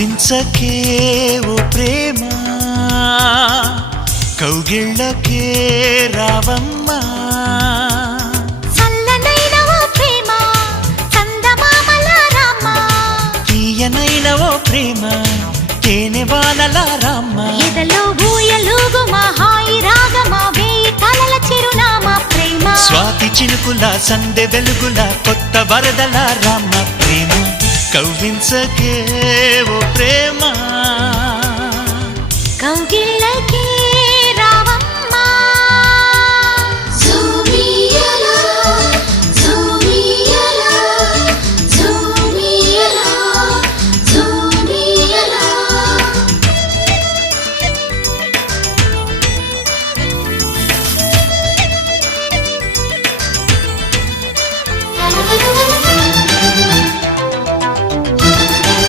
కవ్వించకే ఓ ప్రేమ కౌగిళ్ళకే రావమ్మా చల్లనైన ఓ ప్రేమ చందమామల రామ తీయనైన ఓ ప్రేమ తేనె వానల రామ ఎదలో ఊయలుగు మా హాయి రాగమా వేయి కలల చిరునామా ప్రేమ స్వాతి చినుకుల సందె వెలుగుల కొత్త వరదల రామ ప్రేమ కవ్వించకే ఓ ప్రేమ